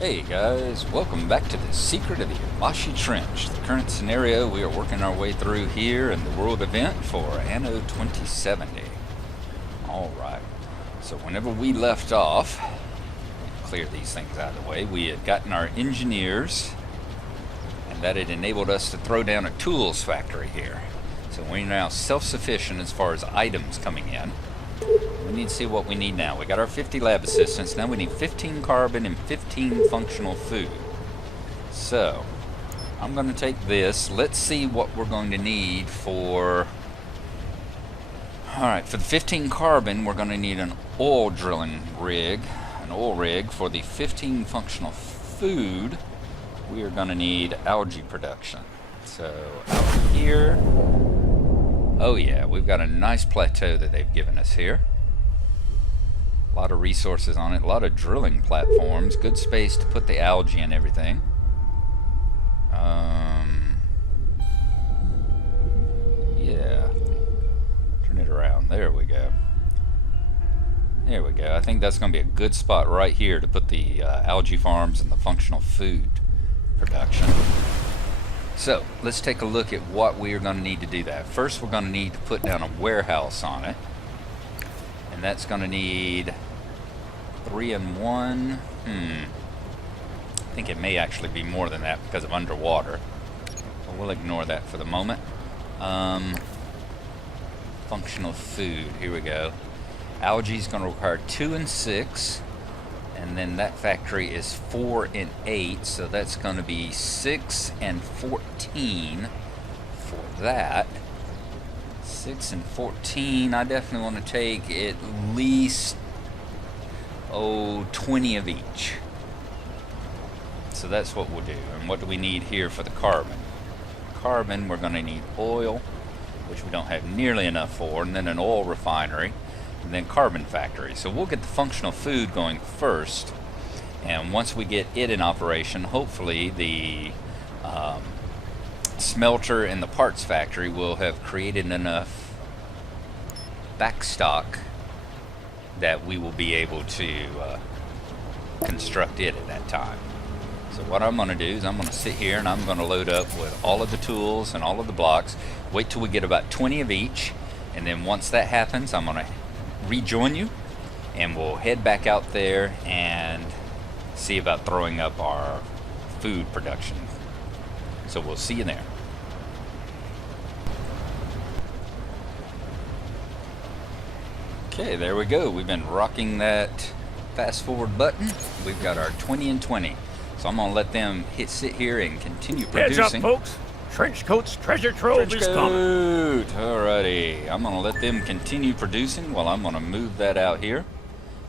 Hey guys, welcome back to the Secret of the Ebashi Trench. The current scenario we are working our way through here in the world event for Anno 2070. Alright, so whenever we left off, clear these things out of the way, we had gotten our engineers, and that had enabled us to throw down a tools factory here. So we're now self-sufficient as far as items coming in. We need to see what we need now. We got our 50 lab assistants. Now we need 15 carbon and 15 functional food. So, I'm going to take this. Let's see what we're going to need for... Alright, for the 15 carbon, we're going to need an oil drilling rig. An oil rig. For the 15 functional food, we are going to need algae production. So, out here... Oh yeah, we've got a nice plateau that they've given us here. A lot of resources on it, a lot of drilling platforms, good space to put the algae and everything. Yeah. Turn it around. There we go. There we go. I think that's going to be a good spot right here to put the algae farms and the functional food production. So, let's take a look at what we are going to need to do that. First, we're going to need to put down a warehouse on it. And that's going to need 3 and 1. I think it may actually be more than that because of underwater. But we'll ignore that for the moment. Functional food. Here we go. Algae is going to require 2 and 6. And then that factory is 4 and 8. So that's going to be 6 and 14 for that. 6 and 14, I definitely want to take at least 20 of each. So that's what we'll do. And what do we need here for the carbon? Carbon, we're going to need oil, which we don't have nearly enough for, and then an oil refinery, and then carbon factory. So we'll get the functional food going first, and once we get it in operation, hopefully the smelter and the parts factory will have created enough backstock that we will be able to construct it at that time. So what I'm going to do is I'm going to sit here and I'm going to load up with all of the tools and all of the blocks, wait till we get about 20 of each, and then once that happens I'm going to rejoin you and we'll head back out there and see about throwing up our food production. So we'll see you there. Okay, there we go. We've been rocking that fast forward button. We've got our 20 and 20. So I'm going to let them sit here and continue producing. Heads up, folks. Trenchcoat's treasure trove is coming. Alrighty. I'm going to let them continue producing while I'm going to move that out here.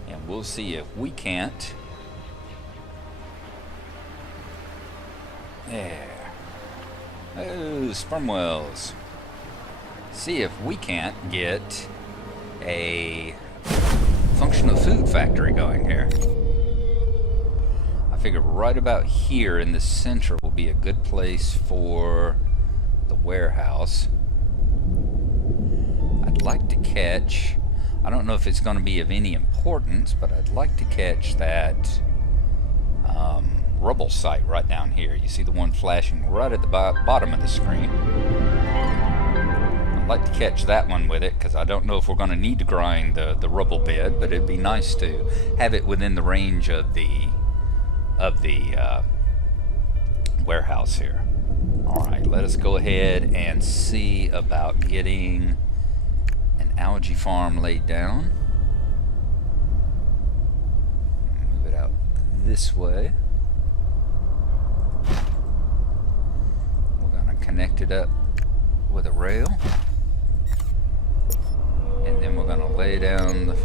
And we'll see if we can't. There. Oh, sperm wells. See if we can't get a functional food factory going here. I figure right about here in the center will be a good place for the warehouse. I'd like to catch, I don't know if it's going to be of any importance, but I'd like to catch that rubble site right down here. You see the one flashing right at the bottom of the screen. I'd like to catch that one with it because I don't know if we're going to need to grind the rubble bed, but it'd be nice to have it within the range of the warehouse here. Alright, let us go ahead and see about getting an algae farm laid down. Move it out this way. Connect it up with a rail, and then we're going to lay down the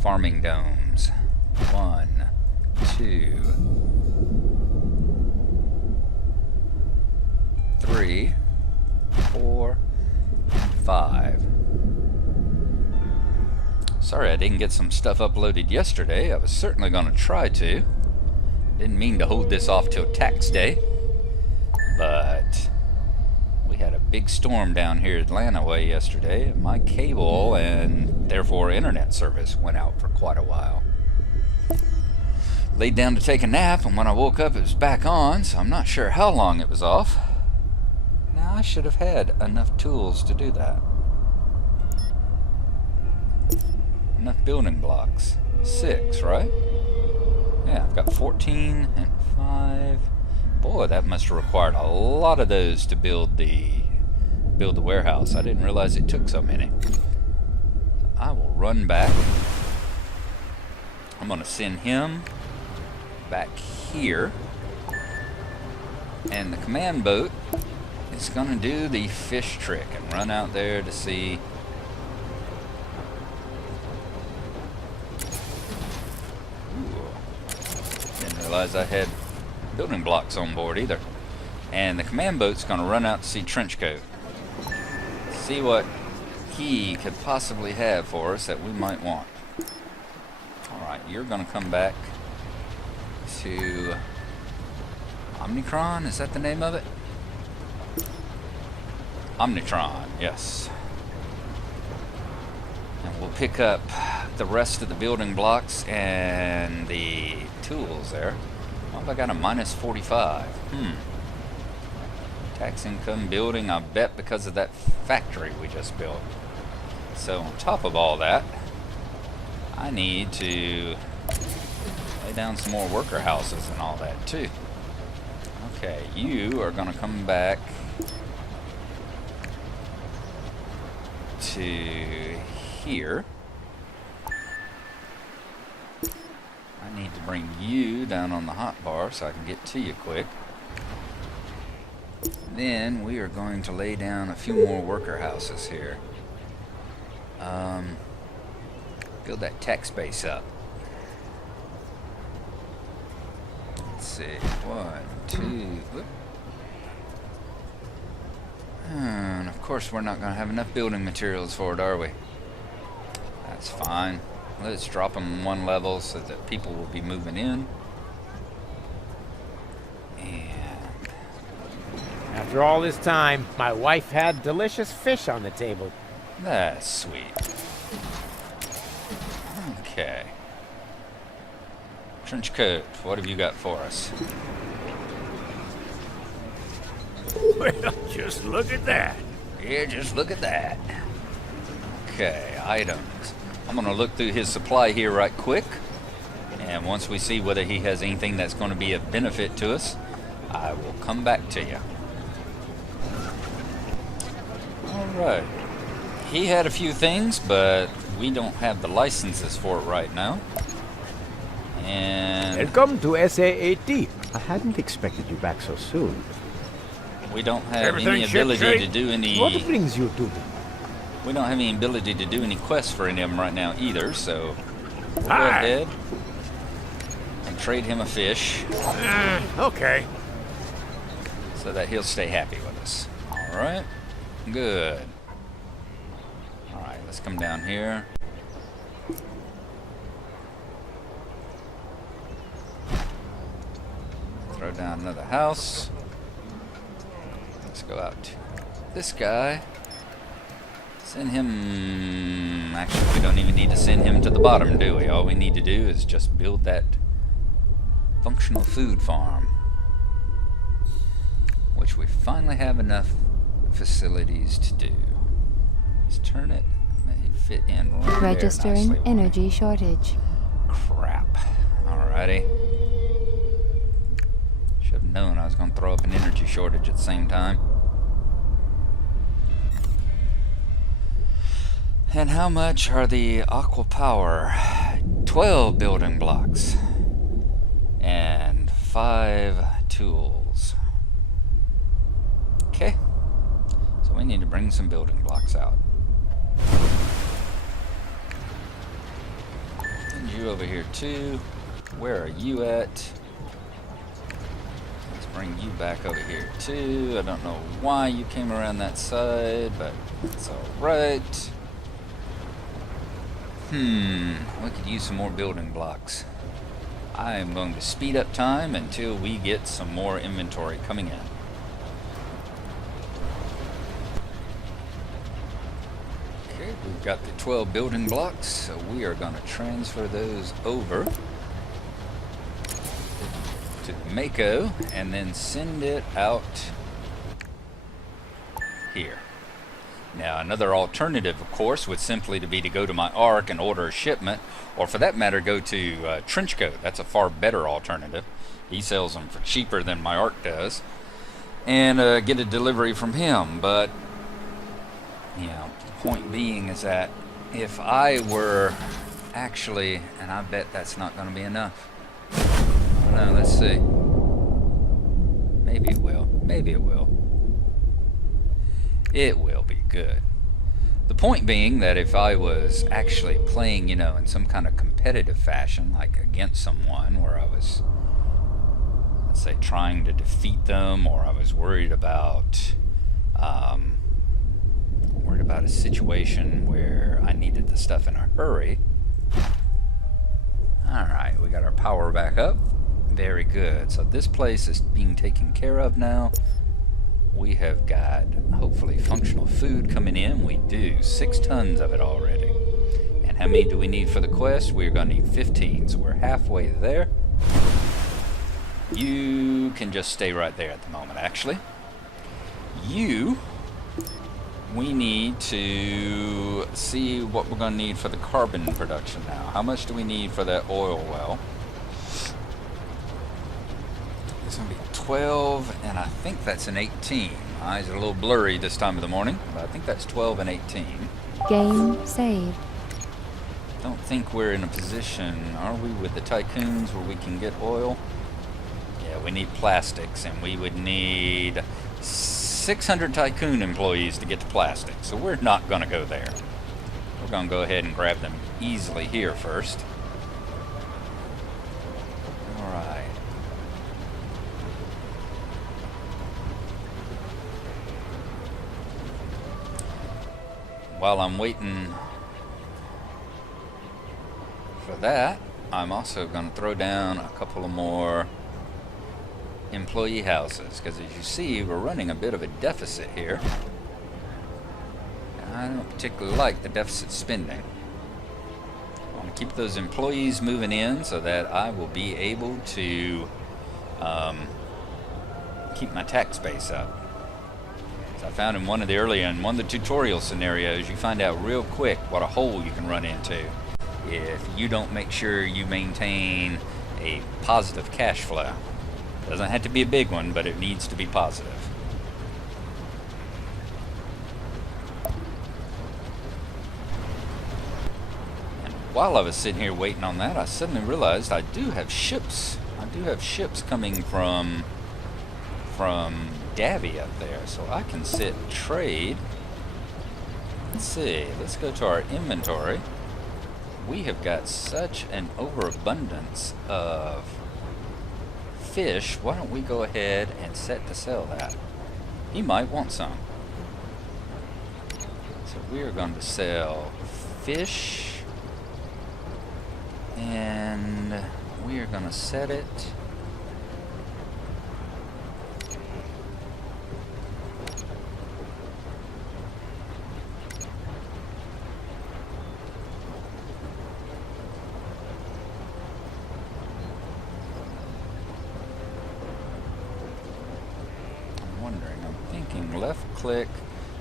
farming domes. 1, 2, 3, 4, 5. Sorry I didn't get some stuff uploaded yesterday. I was certainly going to try to. Didn't mean to hold this off till tax day. But we had a big storm down here Atlanta way yesterday. My cable and therefore internet service went out for quite a while. laid down to take a nap, and when I woke up it was back on, so I'm not sure how long it was off. Now I should have had enough tools to do that. Enough building blocks. 6, right? Yeah, I've got 14 and 5. Boy, that must have required a lot of those to build the warehouse. I didn't realize it took so many. I will run back. I'm going to send him back here. And the command boat is going to do the fish trick and run out there to see. Didn't realize I had building blocks on board either. And the command boat's going to run out to see Trenchcoat. See what he could possibly have for us that we might want. Alright, you're going to come back to Omnicron, is that the name of it? Omnitron, yes. And we'll pick up the rest of the building blocks and the tools there. Well, I got a minus 45. Tax income building, I bet because of that factory we just built. So on top of all that, I need to lay down some more worker houses and all that too. Okay, you are going to come back to here. I need to bring you down on the hot bar so I can get to you quick. Then we are going to lay down a few more worker houses here. Build that tech space up. Let's see. 1, 2. Whoop. And of course we're not going to have enough building materials for it, are we? That's fine. Let's drop them 1 level so that people will be moving in. And After all this time, my wife had delicious fish on the table. that's sweet. Okay. Trenchcoat, what have you got for us? Well, just look at that. Yeah, just look at that. Okay, items. I'm going to look through his supply here right quick. And once we see whether he has anything that's going to be of benefit to us, I will come back to you. Alright. He had a few things, but we don't have the licenses for it right now. And Welcome to SAAT. I hadn't expected you back so soon. we don't have Everything any ability shipshape? to do any... What brings you to me? We don't have any ability to do any quests for any of them right now either, so we'll go Hi. ahead and trade him a fish Okay. so that he'll stay happy with us. Alright, good. Alright, let's come down here. Throw down another house. Let's go out to this guy. Send him... Actually, we don't even need to send him to the bottom, do we? All we need to do is just build that functional food farm. Which we finally have enough facilities to do. Let's turn it. May fit in right there Registering nicely, won't it? energy shortage. Crap. Alrighty. Should have known I was going to throw up an energy shortage at the same time. And how much are the aqua power? 12 building blocks. And 5 tools. Okay. So we need to bring some building blocks out. And you over here too. Where are you at? Let's bring you back over here too. I don't know why you came around that side, but it's alright. We could use some more building blocks. I am going to speed up time until we get some more inventory coming in. Okay, we've got the 12 building blocks, so we are going to transfer those over. to the Mako and then send it out here. Now, another alternative, of course, would simply to be to go to my ARC and order a shipment, or for that matter, go to Trenchcoat. That's a far better alternative. He sells them for cheaper than my ARC does, and get a delivery from him. But, you know, the point being is that if I were actually, and I bet that's not going to be enough. I don't know, let's see. Maybe it will. Maybe it will. It will be good. The point being that if I was actually playing, you know, in some kind of competitive fashion, like against someone where I was, let's say, trying to defeat them, or I was worried about a situation where I needed the stuff in a hurry. Alright, we got our power back up. Very good. So this place is being taken care of now. We have got, hopefully, functional food coming in. We do. 6 tons of it already. And how many do we need for the quest? We're going to need 15, so we're halfway there. You can just stay right there at the moment, actually. We need to see what we're going to need for the carbon production now. How much do we need for that oil well? It's going to be 12, and I think that's an 18. My eyes are a little blurry this time of the morning, but I think that's 12 and 18. Game saved. Don't think we're in a position, are we, with the tycoons where we can get oil? Yeah, we need plastics, and we would need 600 tycoon employees to get the plastic, so we're not going to go there. We're going to go ahead and grab them easily here first. Alright. While I'm waiting for that, I'm also going to throw down a couple of more employee houses, because as you see, we're running a bit of a deficit here. I don't particularly like the deficit spending. I want to keep those employees moving in so that I will be able to keep my tax base up. As I found in one of the tutorial scenarios, you find out real quick what a hole you can run into if you don't make sure you maintain a positive cash flow. Doesn't have to be a big one, but it needs to be positive. And while I was sitting here waiting on that, I suddenly realized I do have ships. I do have ships coming from Davy up there, so I can sit and trade. Let's see. Let's go to our inventory. We have got such an overabundance of fish. Why don't we go ahead and set to sell that? He might want some. So we are going to sell fish, and we are going to set it. Left click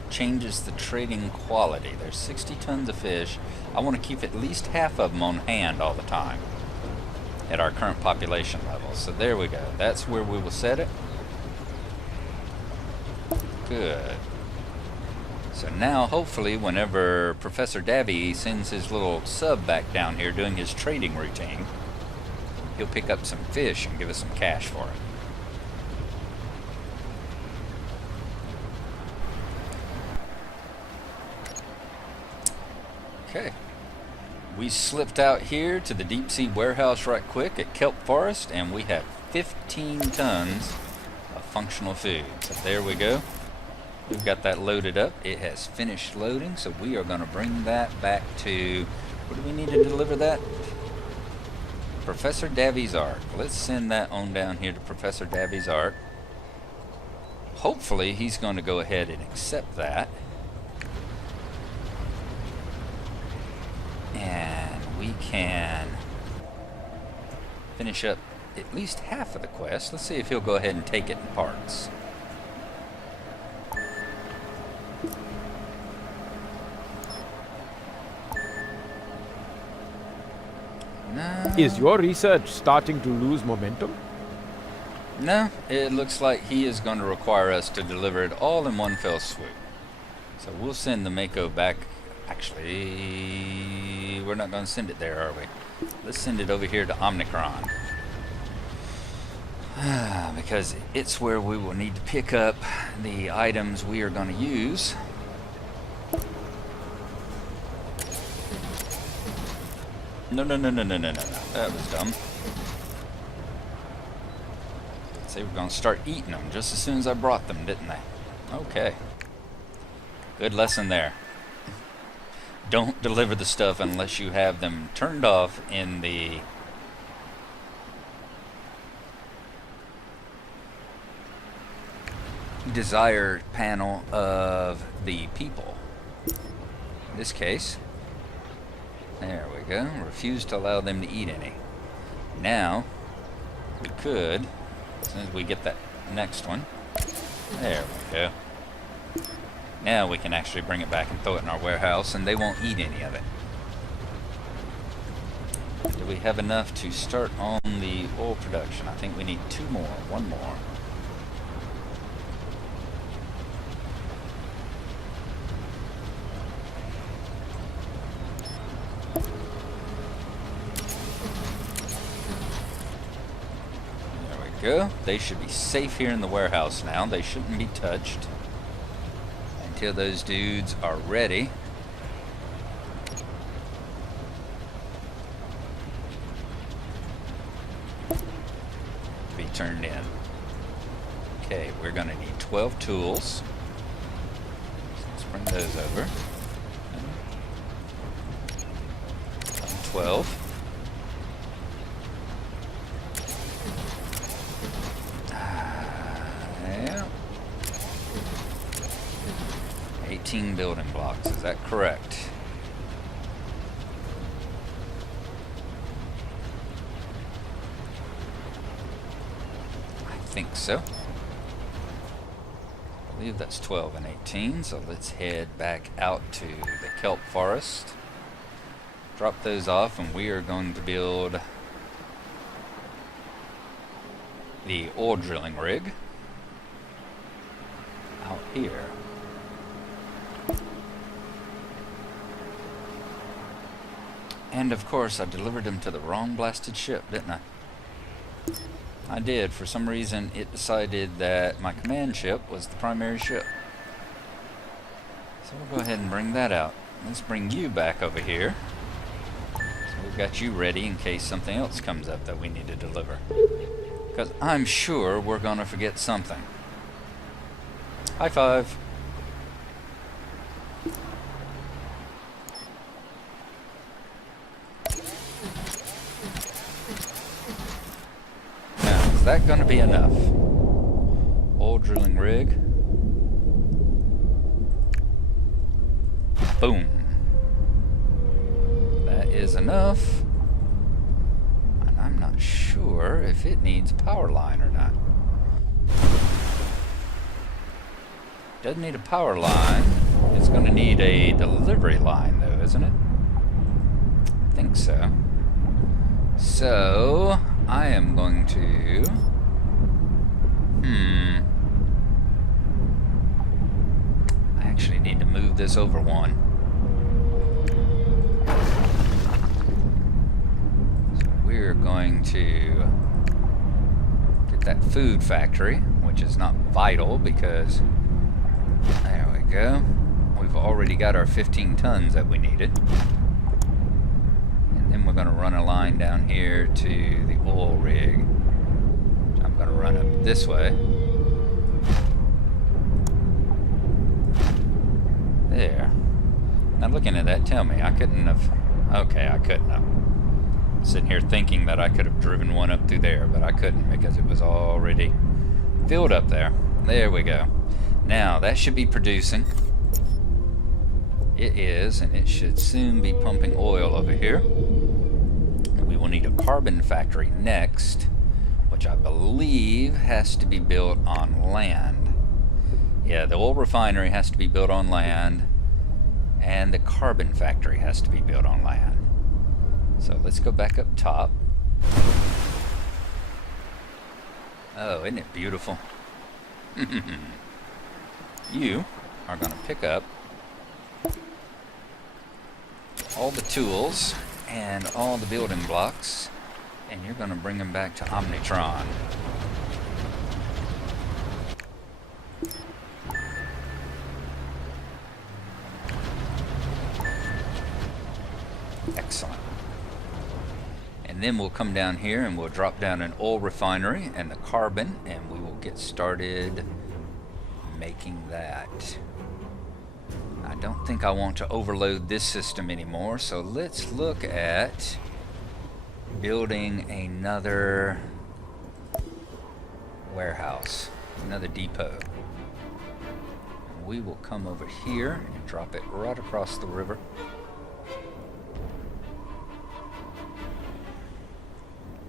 changes the trading quality. There's 60 tons of fish. I want to keep at least half of them on hand all the time at our current population level. So there we go. That's where we will set it. Good. So now hopefully whenever Professor Davy sends his little sub back down here doing his trading routine, he'll pick up some fish and give us some cash for it. Okay, we slipped out here to the deep sea warehouse right quick at Kelp Forest, and we have 15 tons of functional food. So there we go. We've got that loaded up. It has finished loading, so we are going to bring that back to, where do we need to deliver that? Professor Davy's Ark. Let's send that on down here to Professor Davy's Ark. Hopefully he's going to go ahead and accept that. And we can finish up at least half of the quest. Let's see if he'll go ahead and take it in parts. No. Is your research starting to lose momentum? No, it looks like he is going to require us to deliver it all in one fell swoop. So we'll send the Mako back. Actually, we're not going to send it there, are we? Let's send it over here to Omnicron. Because it's where we will need to pick up the items we are going to use. No. That was dumb. They were going to start eating them just as soon as I brought them, didn't they? Okay. Good lesson there. Don't deliver the stuff unless you have them turned off in the desired panel of the people. In this case, there we go. Refuse to allow them to eat any. Now, we could, as soon as we get that next one, there we go. Now we can actually bring it back and throw it in our warehouse, and they won't eat any of it. Do we have enough to start on the oil production? I think we need one more. Go. They should be safe here in the warehouse now. They shouldn't be touched until those dudes are ready. To be turned in. Okay, we're going to need 12 tools. So let's bring those over. 12. Yeah. 18 building blocks, is that correct? I think so. I believe that's 12 and 18, so let's head back out to the kelp forest. Drop those off, and we are going to build the oil drilling rig out here. And of course I delivered them to the wrong blasted ship, didn't I? I did. For some reason it decided that my command ship was the primary ship. So we'll go ahead and bring that out. Let's bring you back over here. So we've got you ready in case something else comes up that we need to deliver. Because I'm sure we're going to forget something. High five. Now, is that going to be enough? Oil drilling rig. Boom. That is enough. I'm not sure if it needs a power line or not. Doesn't need a power line. It's going to need a delivery line though, isn't it? I think so. So, I am going to... I actually need to move this over one. We're going to get that food factory, which is not vital because there we go. We've already got our 15 tons that we needed. And then we're going to run a line down here to the oil rig. Which I'm going to run up this way. There. Now looking at that, tell me, I couldn't have... Okay, I couldn't have. Sitting here thinking that I could have driven one up through there, but I couldn't because it was already filled up there. There we go. Now, that should be producing. It is, and it should soon be pumping oil over here. We will need a carbon factory next, which I believe has to be built on land. Yeah, the oil refinery has to be built on land, and the carbon factory has to be built on land. So let's go back up top. Oh, isn't it beautiful? You are going to pick up all the tools and all the building blocks, and you're going to bring them back to Omnitron. Excellent. And then we'll come down here and we'll drop down an oil refinery and the carbon, and we will get started making that. I don't think I want to overload this system anymore, so let's look at building another warehouse, another depot. We will come over here and drop it right across the river.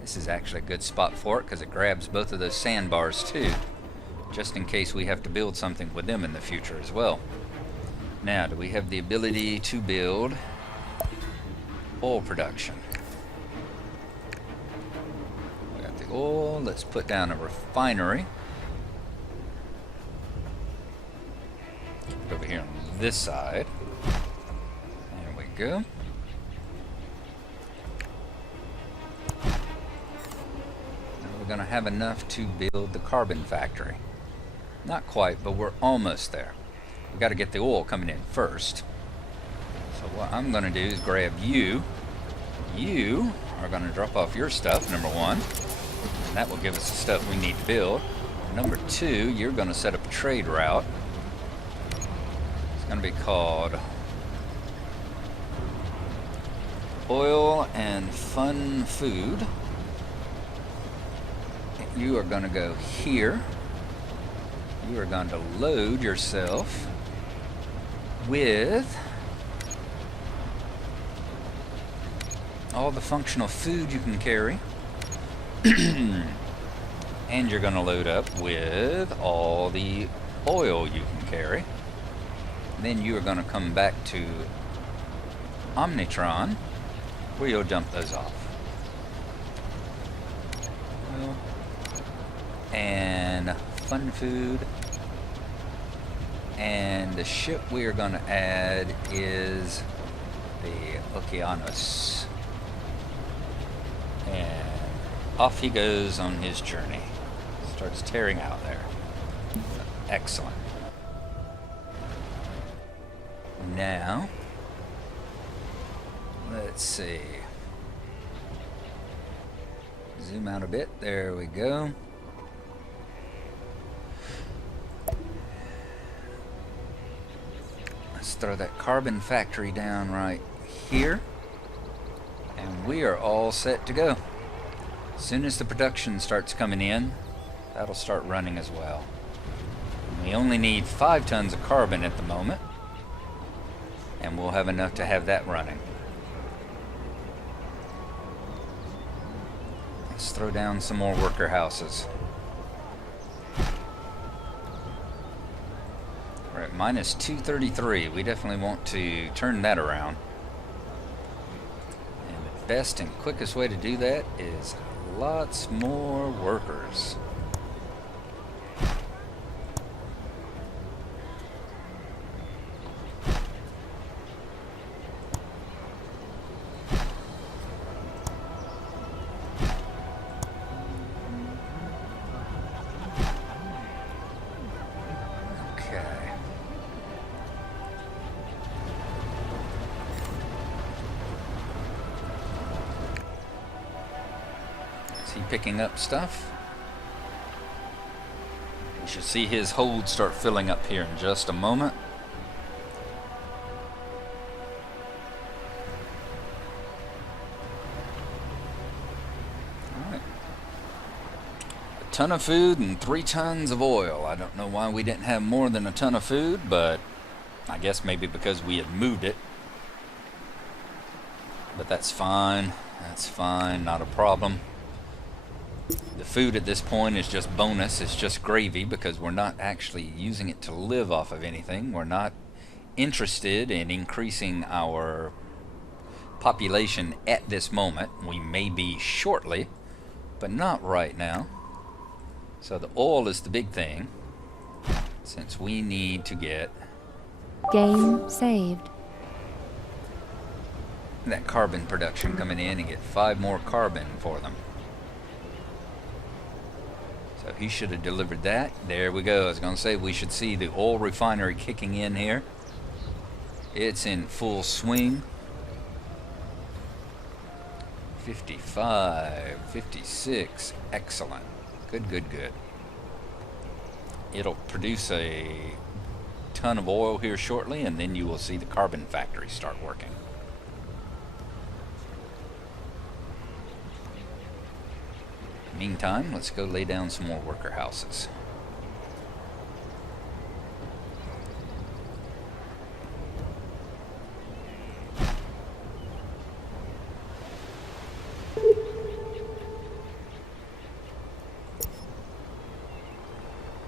This is actually a good spot for it because it grabs both of those sandbars too, just in case we have to build something with them in the future as well. Now, do we have the ability to build oil production? We got the oil. Let's put down a refinery. Keep it over here on this side. There we go. We're going to have enough to build the carbon factory. Not quite, but we're almost there. We've got to get the oil coming in first. So what I'm going to do is grab you. You are going to drop off your stuff, number one. And that will give us the stuff we need to build. Number two, you're going to set up a trade route. It's going to be called Oil and Fun Food. You are going to go here. You are going to load yourself with all the functional food you can carry. And you're going to load up with all the oil you can carry. Then you are going to come back to Omnitron, where you'll dump those off. And fun food. And the ship we are going to add is the Okeanos. And off he goes on his journey. Starts tearing out there. Excellent. Now, let's see. Zoom out a bit. There we go. Let's throw that carbon factory down right here. And we are all set to go. As soon as the production starts coming in, that'll start running as well. We only need 5 tons of carbon at the moment, and we'll have enough to have that running. Let's throw down some more worker houses. We're at minus 233. We definitely want to turn that around. And the best and quickest way to do that is lots more workers. Picking up stuff. You should see his hold start filling up here in just a moment. Alright. A ton of food and 3 tons of oil. I don't know why we didn't have more than a ton of food, but I guess maybe because we had moved it. But that's fine. That's fine. Not a problem. The food at this point is just bonus. It's just gravy because we're not actually using it to live off of anything. We're not interested in increasing our population at this moment. We may be shortly, but not right now. So the oil is the big thing, since we need to get Game saved. that carbon production coming in and get 5 more carbon for them. So he should have delivered that. There we go. I was going to say we should see the oil refinery kicking in here. It's in full swing. 55, 56, excellent. Good, good, good. It'll produce a ton of oil here shortly, and then you will see the carbon factory start working. Meantime, let's go lay down some more worker houses.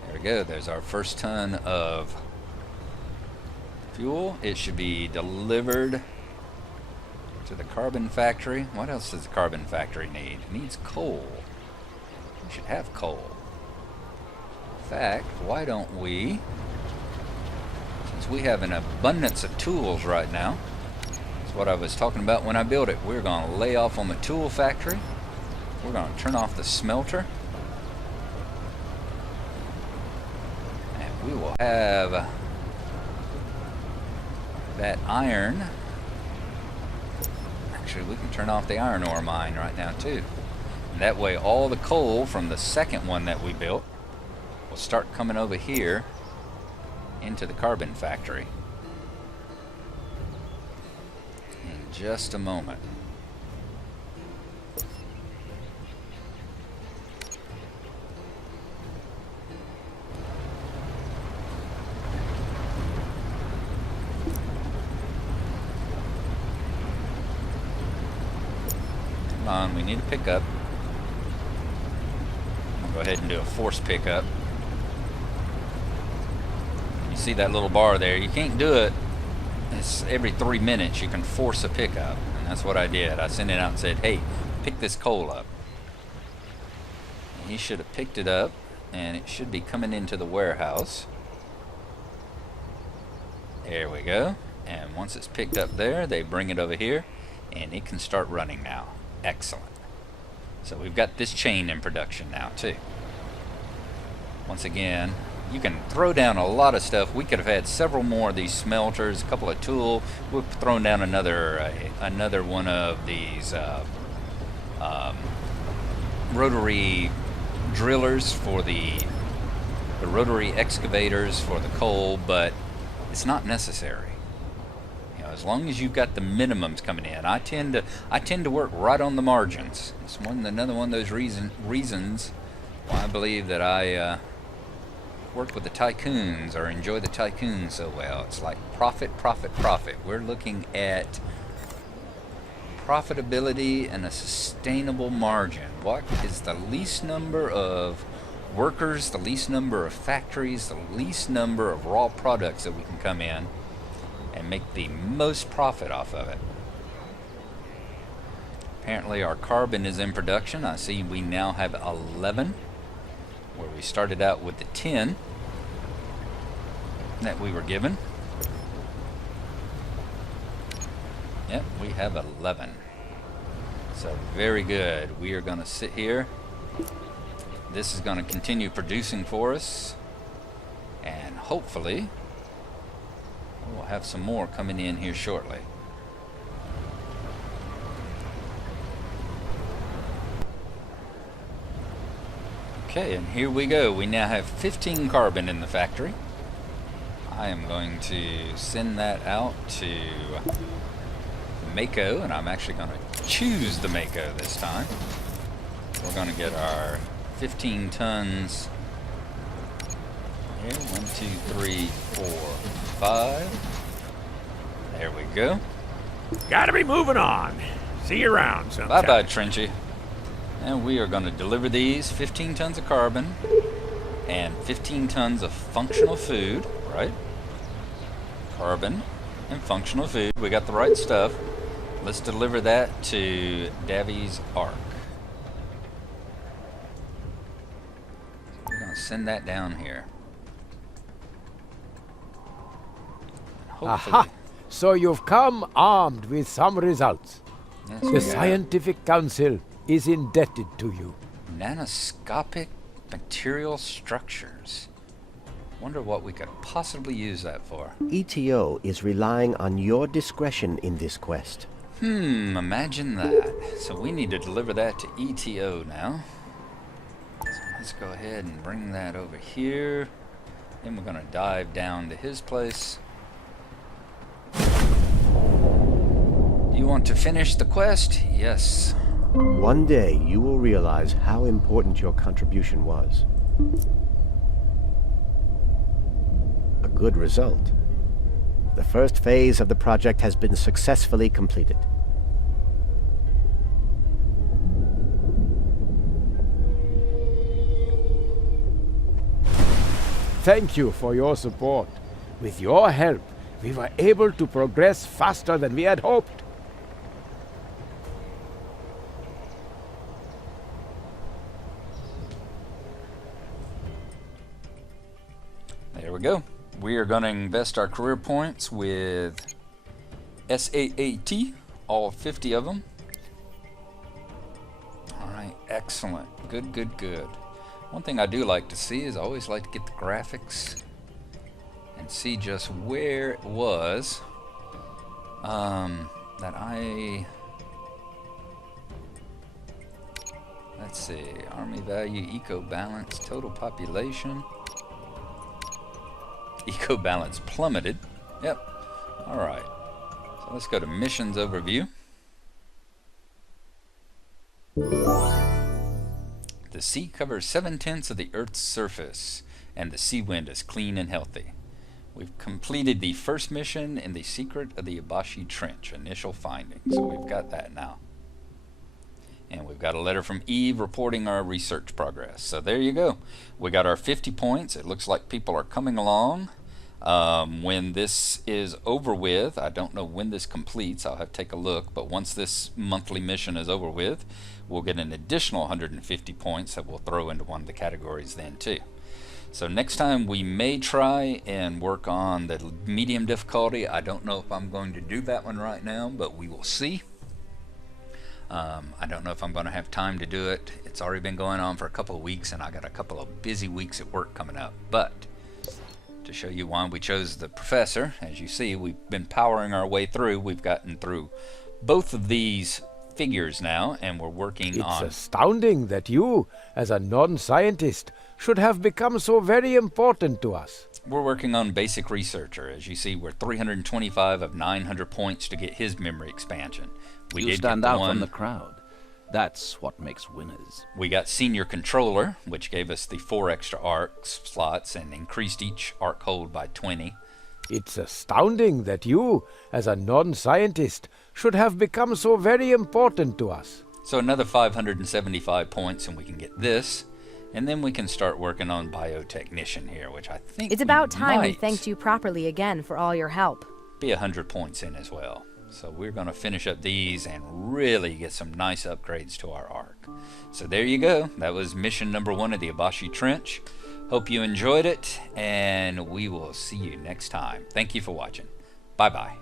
There we go. There's our first ton of fuel. It should be delivered to the carbon factory. What else does the carbon factory need? It needs coal. We should have coal. In fact, why don't we, since we have an abundance of tools right now, that's what I was talking about when I built it. We're going to lay off on the tool factory. We're going to turn off the smelter. And we will have that iron. Actually, we can turn off the iron ore mine right now too. And that way all the coal from the second one that we built will start coming over here into the carbon factory in just a moment. Come on, we need a pickup. Go ahead and do a force pickup. You see that little bar there? You can't do it. It's every 3 minutes you can force a pickup, and that's what I did. I sent it out and said, "Hey, pick this coal up." And he should have picked it up, and it should be coming into the warehouse. There we go. And once it's picked up there, they bring it over here, and it can start running now. Excellent. So we've got this chain in production now too. Once again, you can throw down a lot of stuff. We could have had several more of these smelters, a couple of tool. We've thrown down another one of these rotary drillers for the rotary excavators for the coal, but it's not necessary. As long as you've got the minimums coming in, I tend to work right on the margins. It's another one of those reasons why I believe that I work with the tycoons or enjoy the tycoons so well. It's like profit, profit, profit. We're looking at profitability and a sustainable margin. What is the least number of workers, the least number of factories, the least number of raw products that we can come in and make the most profit off of it. Apparently our carbon is in production. I see we now have 11, where we started out with the 10 that we were given. Yep, we have 11. So very good. We are going to sit here. This is going to continue producing for us, and hopefully we'll have some more coming in here shortly. Okay, and here we go. We now have 15 carbon in the factory. I am going to send that out to Mako, and I'm actually going to choose the Mako this time. We're going to get our 15 tons here. 1, 2, 3, 4, 5. There we go. Gotta be moving on. See you around sometime. Bye-bye, Trenchy. And we are going to deliver these 15 tons of carbon and 15 tons of functional food, right? Carbon and functional food. We got the right stuff. Let's deliver that to Davi's Ark. We're going to send that down here. Hopefully. Aha! So you've come armed with some results. Yes, The we Scientific Council is indebted to you. nanoscopic material structures. Wonder what we could possibly use that for. ETO is relying on your discretion in this quest. Imagine that. So we need to deliver that to ETO now. So let's go ahead and bring that over here. Then we're going to dive down to his place. Do you want to finish the quest? Yes. One day you will realize how important your contribution was. A good result. The first phase of the project has been successfully completed. Thank you for your support. With your help, we were able to progress faster than we had hoped. There we go. We are going to invest our career points with SAAT, all 50 of them. All right, excellent. Good, good, good. One thing I do like to see is I always like to get the graphics and see just where it was that I... Let's see, army value, eco balance, total population. Eco balance plummeted. Yep. All right. So let's go to missions overview. The sea covers 7/10 of the Earth's surface, and the sea wind is clean and healthy. We've completed the first mission in the secret of the Ebashi Trench. Initial findings. So we've got that now. And we've got a letter from Eve reporting our research progress. So there you go. We got our 50 points. It looks like people are coming along. When this is over with, I don't know when this completes. I'll have to take a look. But once this monthly mission is over with, we'll get an additional 150 points that we'll throw into one of the categories then too. So next time we may try and work on the medium difficulty. I don't know if I'm going to do that one right now, but we will see. I don't know if I'm going to have time to do it. It's already been going on for a couple of weeks, and I got a couple of busy weeks at work coming up. But to show you why we chose the professor, as you see, we've been powering our way through. We've gotten through both of these figures now, and we're working on... It's astounding that you, as a non-scientist, should have become so very important to us. We're working on basic researcher. As you see, we're 325 of 900 points to get his memory expansion. We You did stand get out one. from the crowd. That's what makes winners. We got senior controller, which gave us the 4 extra arc slots and increased each arc hold by 20. It's astounding that you, as a non-scientist, should have become so very important to us. So another 575 points and we can get this. And then we can start working on biotechnician here, which I think It's about time we might thanked you properly again for all your help. be 100 points in as well. So we're going to finish up these and really get some nice upgrades to our arc. So there you go. That was mission number 1 of the Ebashi Trench. Hope you enjoyed it, and we will see you next time. Thank you for watching. Bye-bye.